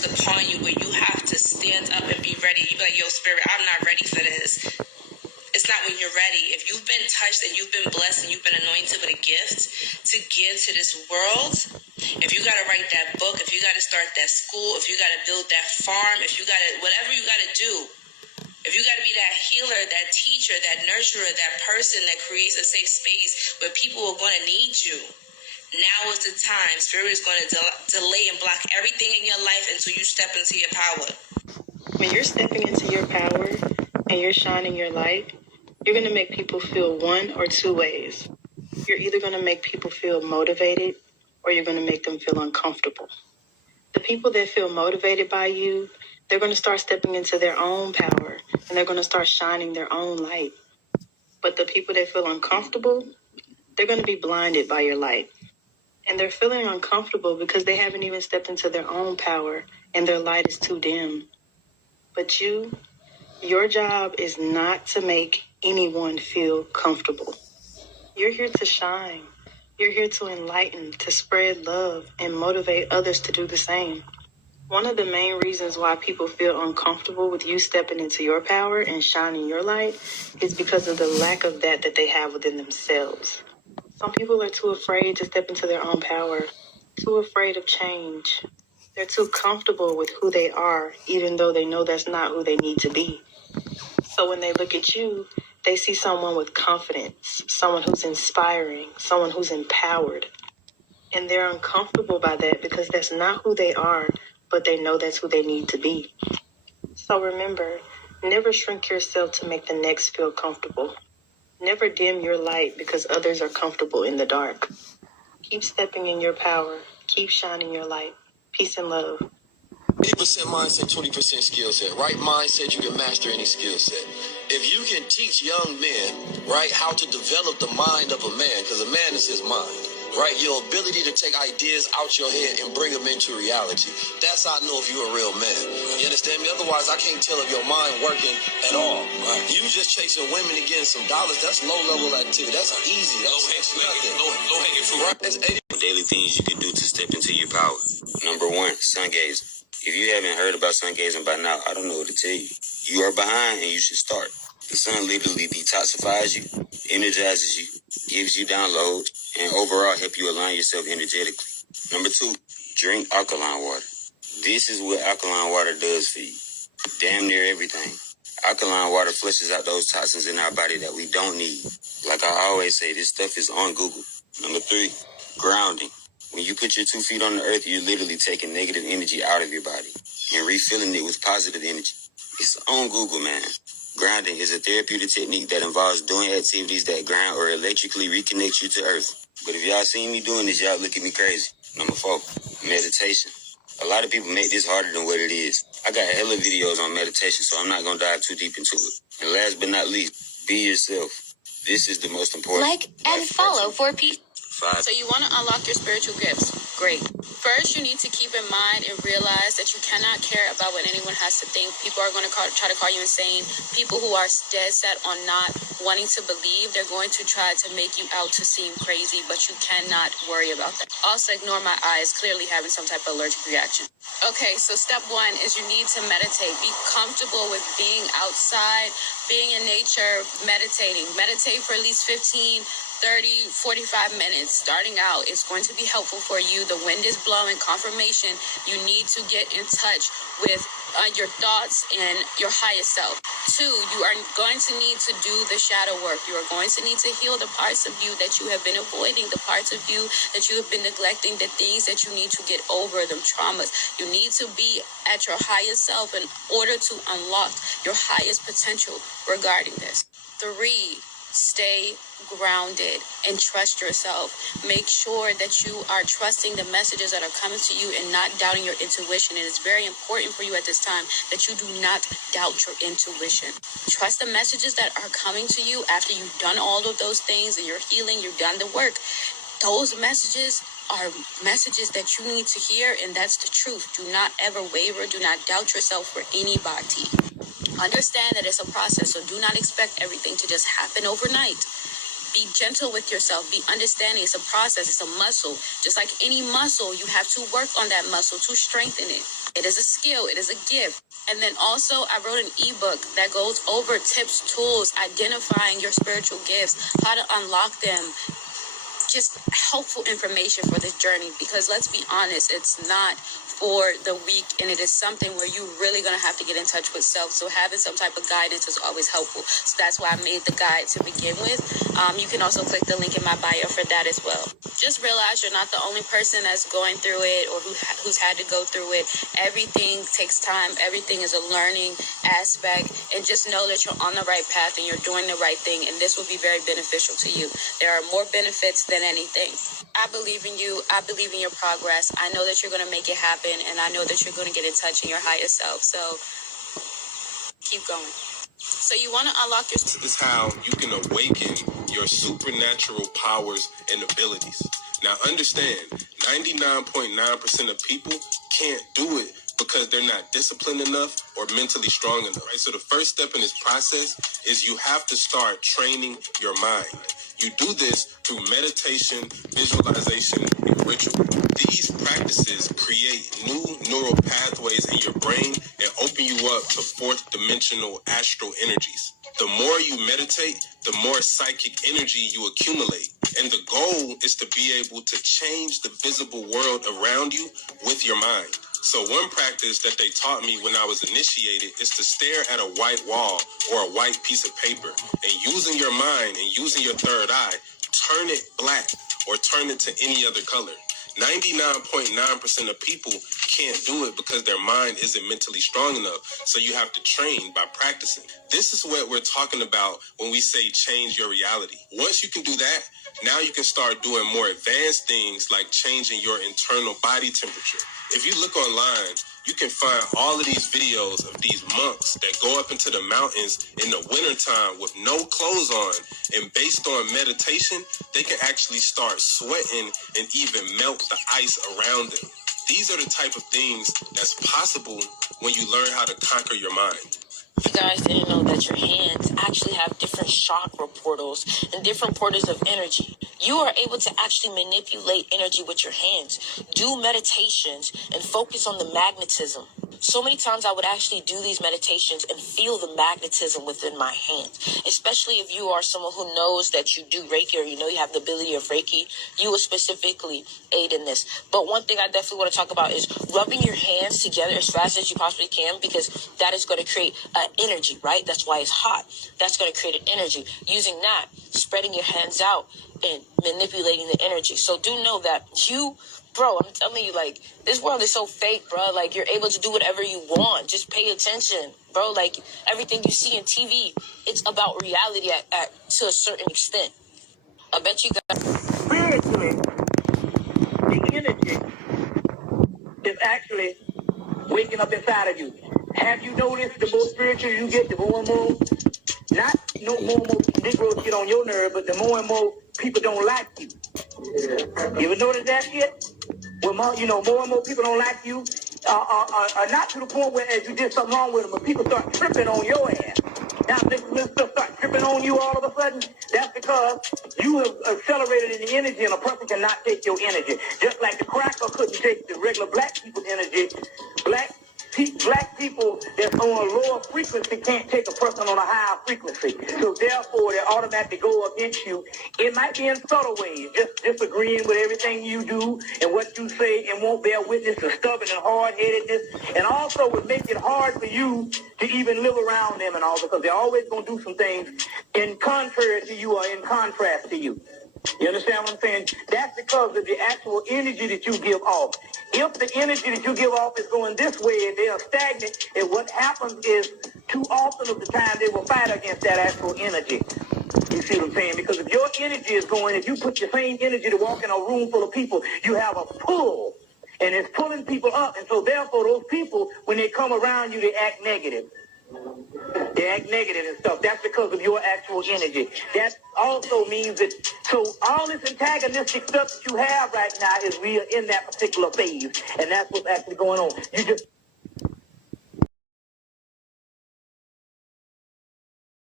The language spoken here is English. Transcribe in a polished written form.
upon you where you have to stand up and be ready. You be like, yo, spirit, I'm not ready for this. It's not when you're ready. If you've been touched and you've been blessed and you've been anointed with a gift to give to this world, if you got to write that book, if you got to start that school, if you got to build that farm, if you got to, whatever you got to do, if you got to be that healer, that teacher, that nurturer, that person that creates a safe space where people are going to need you, now is the time. Spirit is going to delay and block everything in your life until you step into your power. When you're stepping into your power and you're shining your light, you're going to make people feel one or two ways. You're either going to make people feel motivated or you're going to make them feel uncomfortable. The people that feel motivated by you, they're going to start stepping into their own power and they're going to start shining their own light. But the people that feel uncomfortable, they're going to be blinded by your light. And they're feeling uncomfortable because they haven't even stepped into their own power and their light is too dim. But your job is not to make anyone feel comfortable. You're here to shine. You're here to enlighten, to spread love, and motivate others to do the same. One of the main reasons why people feel uncomfortable with you stepping into your power and shining your light is because of the lack of that they have within themselves. Some people are too afraid to step into their own power, too afraid of change. They're too comfortable with who they are, even though they know that's not who they need to be. So when they look at you, they see someone with confidence, someone who's inspiring, someone who's empowered. And they're uncomfortable by that because that's not who they are, but they know that's who they need to be. So remember, never shrink yourself to make the next feel comfortable. Never dim your light because others are comfortable in the dark. Keep stepping in your power. Keep shining your light. Peace and love. 80% mindset, 20% skill set. Right mindset, you can master any skill set. If you can teach young men, right, how to develop the mind of a man, because a man is his mind, right? Your ability to take ideas out your head and bring them into reality. That's how I know if you're a real man. You understand me? Otherwise, I can't tell if your mind working at all. Right? You just chasing women and getting some dollars. That's low-level activity. That's easy. That's nothing. Low-hanging fruit. Right? That's 80. Daily things you can do to step into your power. Number 1, sun gazing. If you haven't heard about sun gazing by now, I don't know what to tell you. You are behind and you should start. The sun literally detoxifies you, energizes you, gives you downloads, and overall help you align yourself energetically. Number 2, drink alkaline water. This is what alkaline water does for you. Damn near everything. Alkaline water flushes out those toxins in our body that we don't need. Like I always say, this stuff is on Google. Number 3, grounding. When you put your 2 feet on the earth, you're literally taking negative energy out of your body and refilling it with positive energy. It's on Google, man. Grounding is a therapeutic technique that involves doing activities that ground or electrically reconnect you to earth. But if y'all see me doing this, y'all look at me crazy. Number 4, meditation. A lot of people make this harder than what it is. I got hella videos on meditation, so I'm not going to dive too deep into it. And last but not least, be yourself. This is the most important. Like and follow for peace. 5. So you want to unlock your spiritual gifts. Great. First, you need to keep in mind and realize that you cannot care about what anyone has to think. People are going to try to call you insane. People who are dead set on not wanting to believe, they're going to try to make you out to seem crazy, but you cannot worry about that. Also, ignore my eyes clearly having some type of allergic reaction. Okay, so step 1 is you need to meditate. Be comfortable with being outside, being in nature, meditating. Meditate for at least 15, 30, 45 minutes. Starting out, it's going to be helpful for you. The wind is blowing, confirmation. You need to get in touch with your thoughts and your highest self. 2, you are going to need to do the shadow work. You are going to need to heal the parts of you that you have been avoiding, the parts of you that you have been neglecting, the things that you need to get over, them traumas. You need to be at your highest self in order to unlock your highest potential regarding this. 3, stay grounded and trust yourself. Make sure that you are trusting the messages that are coming to you and not doubting your intuition. And it's very important for you at this time that you do not doubt your intuition. Trust the messages that are coming to you after you've done all of those things and you're healing, you've done the work. Those messages are messages that you need to hear, and that's the truth. Do not ever waver. Do not doubt yourself for anybody. Understand that it's a process, so do not expect everything to just happen overnight. Be gentle with yourself. Be understanding. It's a process. It's a muscle. Just like any muscle, you have to work on that muscle to strengthen it. It is a skill. It is a gift. And then also, I wrote an ebook that goes over tips, tools, identifying your spiritual gifts, how to unlock them, just helpful information for this journey. Because let's be honest, it's not for the weak, and it is something where you're really going to have to get in touch with self. So having some type of guidance is always helpful. So that's why I made the guide to begin with. You can also click the link in my bio for that as well. Just realize you're not the only person that's going through it or who's had to go through it. Everything takes time. Everything is a learning aspect. And just know that you're on the right path and you're doing the right thing. And this will be very beneficial to you. There are more benefits than anything. I believe in you. I believe in your progress. I know that you're going to make it happen. And I know that you're going to get in touch in your higher self. So keep going. So you want to unlock your... This is how you can awaken your supernatural powers and abilities. Now understand, 99.9% of people can't do it because they're not disciplined enough or mentally strong enough. Right? So the first step in this process is you have to start training your mind. You do this through meditation, visualization, and ritual. These practices create new neural pathways in your brain and open you up to fourth dimensional astral energies. The more you meditate, the more psychic energy you accumulate. And the goal is to be able to change the visible world around you with your mind. So one practice that they taught me when I was initiated is to stare at a white wall or a white piece of paper and using your mind and using your third eye, turn it black or turn it to any other color. 99.9% of people can't do it because their mind isn't mentally strong enough. So you have to train by practicing. This is what we're talking about when we say change your reality. Once you can do that, now you can start doing more advanced things like changing your internal body temperature. If you look online, you can find all of these videos of these monks that go up into the mountains in the wintertime with no clothes on. And based on meditation, they can actually start sweating and even melt the ice around them. These are the type of things that's possible when you learn how to conquer your mind. You guys didn't know that your hands actually have different chakra portals and different portals of energy. You are able to actually manipulate energy with your hands, do meditations, and focus on the magnetism. So many times I would actually do these meditations and feel the magnetism within my hands, especially if you are someone who knows that you do Reiki or you know you have the ability of Reiki, you will specifically aid in this. But one thing I definitely want to talk about is rubbing your hands together as fast as you possibly can, because that is going to create energy, right? That's why it's hot. That's going to create an energy. Using that, spreading your hands out and manipulating the energy. So do know that you... Bro, I'm telling you, like, this world is so fake, bro. Like, you're able to do whatever you want. Just pay attention, bro. Like, everything you see in TV, it's about reality to a certain extent. I bet you guys... Spiritually, the energy is actually waking up inside of you. Have you noticed the more spiritual you get, the more and more, more and more Negroes get on your nerve, but the more and more people don't like you. You ever notice that yet? Well, more and more people don't like you, are not to the point where as you did something wrong with them, but people start tripping on your ass. Now, if this stuff start tripping on you all of a sudden, that's because you have accelerated in the energy, and a person cannot take your energy. Just like the cracker couldn't take the regular black people's energy, black people that's on a lower frequency can't take a person on a higher frequency. So therefore, they automatically go against you. It might be in subtle ways, just disagreeing with everything you do and what you say, and won't bear witness to stubborn and hard-headedness. And also would make it hard for you to even live around them and all, because they're always going to do some things in contrary to you or in contrast to you. You understand what I'm saying? That's because of the actual energy that you give off. If the energy that you give off is going this way and they are stagnant, and what happens is too often of the time they will fight against that actual energy. You see what I'm saying? Because if your energy is going, if you put your same energy to walk in a room full of people, you have a pull, and it's pulling people up. And so therefore those people, when they come around you, they act negative. They act negative and stuff. That's because of your actual energy. That also means that, so all this antagonistic stuff that you have right now is we are in that particular phase. And that's what's actually going on. You just